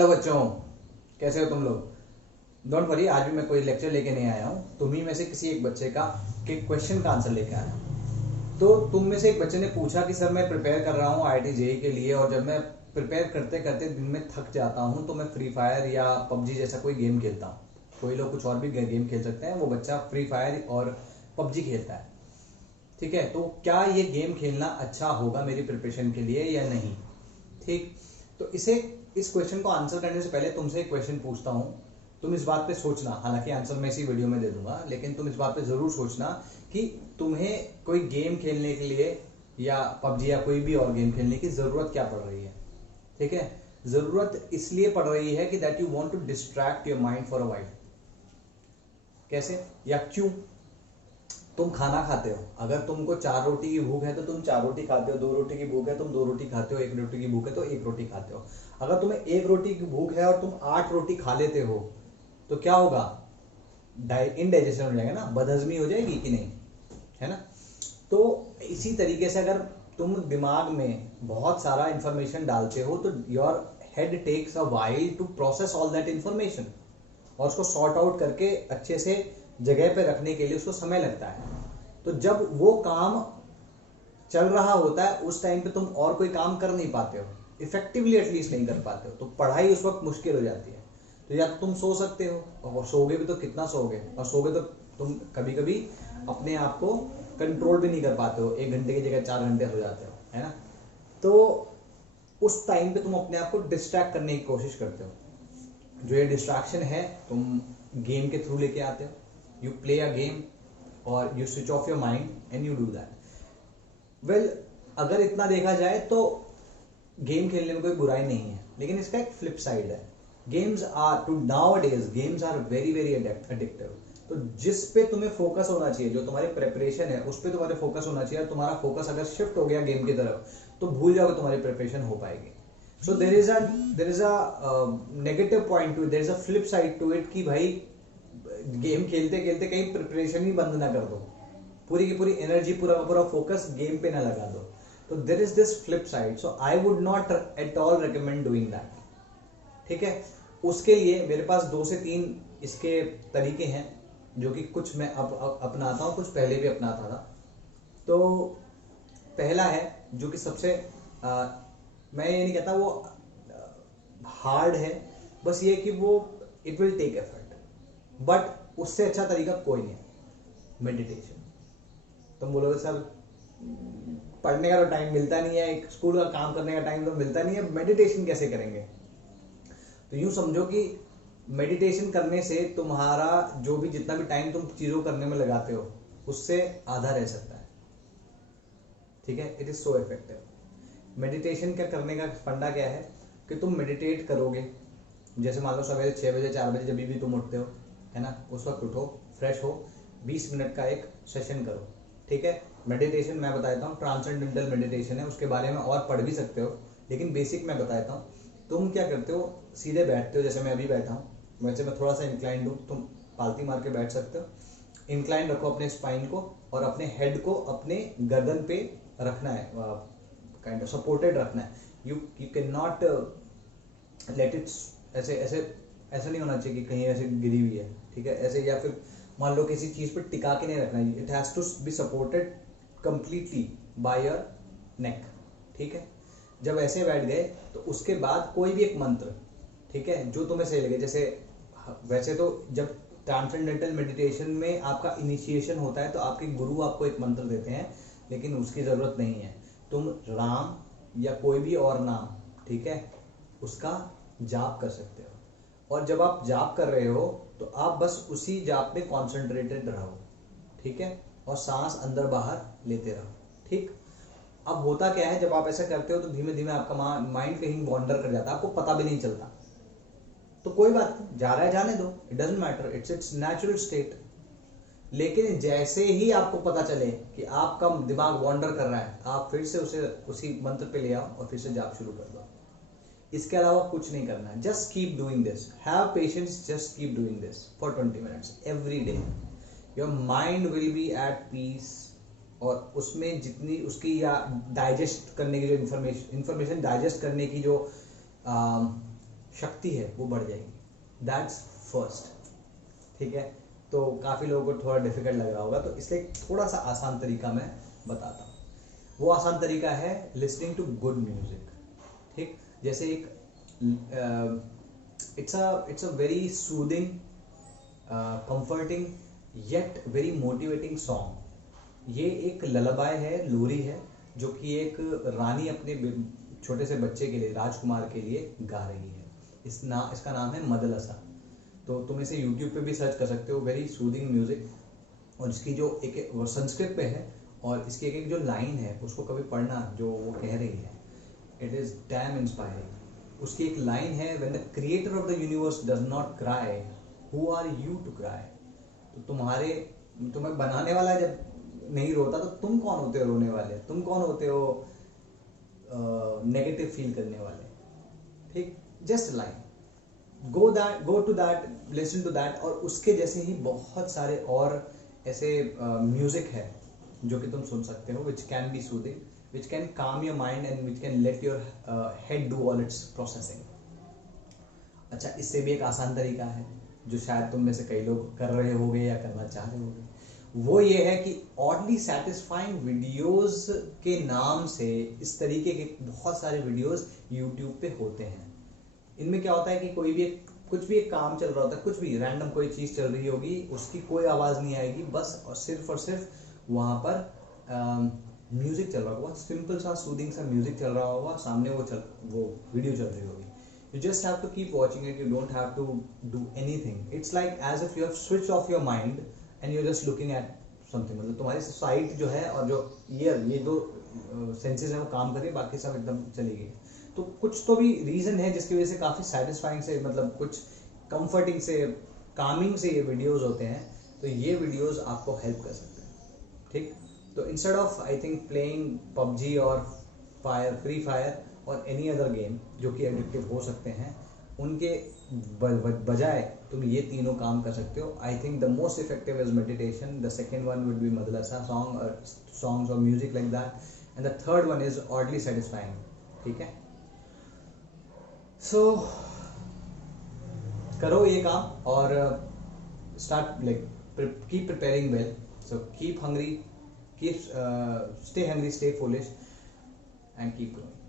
Hello बच्चों, कैसे हो तुम लोग। डोंट वरी, आज भी मैं कोई लेक्चर लेके नहीं आया हूँ। तुम ही में से किसी एक बच्चे का के क्वेश्चन का आंसर लेके आया हूँ। तो तुम में से एक बच्चे ने पूछा कि सर मैं प्रिपेयर कर रहा हूँ IIT JEE के लिए, और जब मैं प्रिपेयर करते करते दिन में थक जाता हूँ तो मैं फ्री फायर या पबजी जैसा कोई गेम खेलता हूँ। कोई लोग कुछ और भी गेम खेल सकते हैं, वो बच्चा फ्री फायर और पबजी खेलता है। ठीक है, तो क्या ये गेम खेलना अच्छा होगा मेरी प्रिपरेशन के लिए या नहीं। ठीक, तो इस क्वेश्चन को आंसर करने से पहले तुमसे एक क्वेश्चन पूछता हूँ। तुम इस बात पे सोचना, हालांकि आंसर मैं इसी वीडियो में दे दूंगा, लेकिन तुम इस बात पे जरूर सोचना कि तुम्हें कोई गेम खेलने के लिए या पबजी या कोई भी और गेम खेलने की जरूरत क्या पड़ रही है। ठीक है, जरूरत इसलिए पड़ रही है कि that you want to distract your mind for a while. कैसे या क्यों। तुम खाना खाते हो, अगर तुमको 4 रोटी की भूख है तो तुम 4 रोटी खाते हो, 2 रोटी की भूख है तुम 2 रोटी खाते हो, 1 रोटी की भूख है तो 1 रोटी खाते हो। अगर तुम्हें 1 रोटी की भूख है और तुम 8 रोटी खा लेते हो तो क्या होगा, इनडाइजेशन हो जाएगा ना, बदहजमी हो जाएगी कि नहीं, है ना। तो इसी तरीके से अगर तुम दिमाग में बहुत सारा इंफॉर्मेशन डालते हो तो your head takes a while to process all that information, और उसको सॉर्ट आउट करके अच्छे से जगह पे रखने के लिए उसको समय लगता है। तो जब वो काम चल रहा होता है उस टाइम पे तुम और कोई काम कर नहीं पाते हो, इफेक्टिवली एटलीस्ट नहीं कर पाते हो, तो पढ़ाई उस वक्त मुश्किल हो जाती है। तो या तो तुम सो सकते हो, और सोगे भी तो कितना सोगे, और सोगे तो तुम कभी कभी अपने आप को कंट्रोल भी नहीं कर पाते हो, 1 घंटे की जगह 4 घंटे हो जाते हो, है ना। तो उस टाइम पे तुम अपने आप को डिस्ट्रैक्ट करने की कोशिश करते हो। जो ये डिस्ट्रैक्शन है तुम गेम के थ्रू लेके आते हो। यू प्ले अ गेम और you switch off your mind and you do that. Well, अगर इतना देखा जाए तो गेम खेलने में कोई बुराई नहीं है, लेकिन इसका एक फ्लिप साइड है। Games are too nowadays games are very very addictive. तो जिस पे तुम्हें फोकस होना चाहिए, जो तुम्हारी प्रिपरेशन है उस पे तुम्हारे फोकस होना चाहिए, तुम्हारा फोकस अगर शिफ्ट हो गया गेम की तरफ तो भूल जाओगे तुम्हारी प्रिपरेशन हो पाएगी। So there is a negative point to it, there is a flip side to it कि भाई गेम खेलते खेलते कहीं प्रिपरेशन ही बंद ना कर दो, पूरी की पूरी एनर्जी पूरा पूरा फोकस गेम पे ना लगा दो। तो there is this flip side, so I would not at all recommend doing that. ठीक है, उसके लिए मेरे पास 2 से 3 इसके तरीके हैं, जो कि कुछ मैं अब अपनाता हूँ, कुछ पहले भी अपनाता था। तो पहला है जो कि सबसे मैं ये नहीं कहता वो हार्ड है, बस ये कि वो it will take effort, but उससे अच्छा तरीका कोई नहीं है, मेडिटेशन। तुम बोलोगे सर पढ़ने का तो टाइम मिलता नहीं है, एक स्कूल का काम करने का टाइम तो मिलता नहीं है, मेडिटेशन कैसे करेंगे। तो यूं समझो कि मेडिटेशन करने से तुम्हारा जो भी जितना भी टाइम तुम चीजों करने में लगाते हो उससे आधा रह सकता है। ठीक है, it is so effective. Meditation का करने का फंडा क्या है कि तुम मेडिटेट करोगे, जैसे मान लो सवेरे 6 बजे 4 बजे जब भी तुम उठते हो, है ना, उस वक्त उठो, फ्रेश हो, 20 मिनट का एक सेशन करो। ठीक है, मेडिटेशन मैं बता देता हूँ, ट्रांसेंडेंटल मेडिटेशन है, उसके बारे में और पढ़ भी सकते हो, लेकिन बेसिक मैं बताता हूँ। तुम क्या करते हो, सीधे बैठते हो, जैसे मैं अभी बैठा हूँ, वैसे मैं थोड़ा सा इंक्लाइंड हूँ, तुम पालती मार के बैठ सकते हो। इंक्लाइन रखो अपने स्पाइन को, और अपने हेड को अपने गर्दन पे रखना है, काइंड ऑफ सपोर्टेड रखना है। You can not let it ऐसे ऐसे ऐसा नहीं होना चाहिए कि कहीं ऐसे गिरी हुई है। ठीक है, ऐसे, या फिर मान लो किसी चीज पर टिका के नहीं रखना है, it has to be supported completely by your neck. ठीक है, जब ऐसे बैठ गए तो उसके बाद कोई भी एक मंत्र, ठीक है, जो तुम्हें सही लगे। जैसे वैसे तो जब ट्रांसेंडेंटल मेडिटेशन में आपका इनिशिएशन होता है तो आपके गुरु आपको एक मंत्र देते हैं, लेकिन उसकी जरूरत नहीं है। तुम राम या कोई भी और नाम, ठीक है, उसका जाप कर सकते हो, और जब आप जाप कर रहे हो तो आप बस उसी जाप में कॉन्सेंट्रेटेड रहो। ठीक है, और सांस अंदर बाहर लेते रहो। ठीक, अब होता क्या है, जब आप ऐसा करते हो तो धीमे धीमे आपका माइंड कहीं वॉन्डर कर जाता है, आपको पता भी नहीं चलता। तो कोई बात नहीं, जा रहा है जाने दो, it doesn't matter, it's natural state. लेकिन जैसे ही आपको पता चले कि आपका दिमाग वॉन्डर कर रहा है, आप फिर से उसी मंत्र पे ले आओ और फिर से जाप शुरू कर दो। इसके अलावा कुछ नहीं करना है, just keep doing this, have patience, just keep doing this for 20 minutes every day. Your mind will be at peace, और उसमें जितनी उसकी या डाइजेस्ट करने की जो इंफॉर्मेशन डाइजेस्ट करने की जो शक्ति है वो बढ़ जाएगी। दैट्स फर्स्ट, ठीक है। तो काफ़ी लोगों को थोड़ा डिफिकल्ट लग रहा होगा, तो इसलिए थोड़ा सा आसान तरीका मैं बताता हूँ। वो आसान तरीका है लिसनिंग टू गुड म्यूजिक, ठीक। जैसे एक it's a very soothing, comforting yet very motivating song. ये एक ललबाय है, लोरी है, जो कि एक रानी अपने छोटे से बच्चे के लिए, राजकुमार के लिए गा रही है। इसका नाम है मदलसा। तो तुम इसे यूट्यूब पे भी सर्च कर सकते हो, वेरी सूदिंग म्यूजिक। और इसकी जो एक वो संस्कृत पे है, और इसकी एक जो लाइन है उसको कभी पढ़ना, जो वो कह रही है, इट इज़ डैम इंस्पायरिंग। उसकी एक लाइन है, when the creator of the universe does not cry, who are you to cry. तो तुम्हें बनाने वाला जब नहीं रोता, तो तुम कौन होते हो रोने वाले? तुम कौन होते हो नेगेटिव फील करने वाले? ठीक, just line, go to that, listen to that. और उसके जैसे ही बहुत सारे और ऐसे म्यूजिक है जो कि तुम सुन सकते हो, which can be soothing, which can काम your mind and which can let your head do all it's processing. अच्छा, इससे भी एक आसान तरीका है जो शायद तुम में से कई लोग कर रहे होगे या करना चाह रहे होगे। वो ये है कि ऑडली सेटिस्फाइंग वीडियोस के नाम से इस तरीके के बहुत सारे वीडियोस यूट्यूब पे होते हैं। इनमें क्या होता है कि कुछ भी एक काम चल रहा होता है, कुछ भी रैंडम कोई चीज़ चल रही होगी, उसकी कोई आवाज़ नहीं आएगी, बस और सिर्फ वहाँ पर म्यूजिक चल रहा होगा, सिंपल सा सूदिंग सा म्यूजिक चल रहा होगा, सामने वो वीडियो चल रही होगी। You just have to keep watching it. You don't have to do anything. It's like as if you have switched off your mind and you're just looking at something. मतलब तुम्हारी साइट जो है और जो ये दो सेंसेस हैं वो काम कर रही है, बाकी सब एकदम चली गई। तो कुछ तो भी रीज़न है जिसकी वजह से काफ़ी सेटिस्फाइंग से, मतलब कुछ कंफर्टिंग से, कामिंग से ये वीडियोस होते हैं। तो ये वीडियोस आपको हेल्प कर सकते हैं, ठीक। तो instead of I think playing PUBG और फ्री फायर और एनी अदर गेम जो कि एडिक्टिव हो सकते हैं, उनके बजाय तुम ये तीनों काम कर सकते हो। I think the most effective is meditation, the second one would be मदरसा सॉन्ग्स और music like that, and the third one is oddly satisfying, ठीक है। सो करो ये काम और start like keep preparing well, so keep hungry, stay hungry, stay foolish, and keep growing.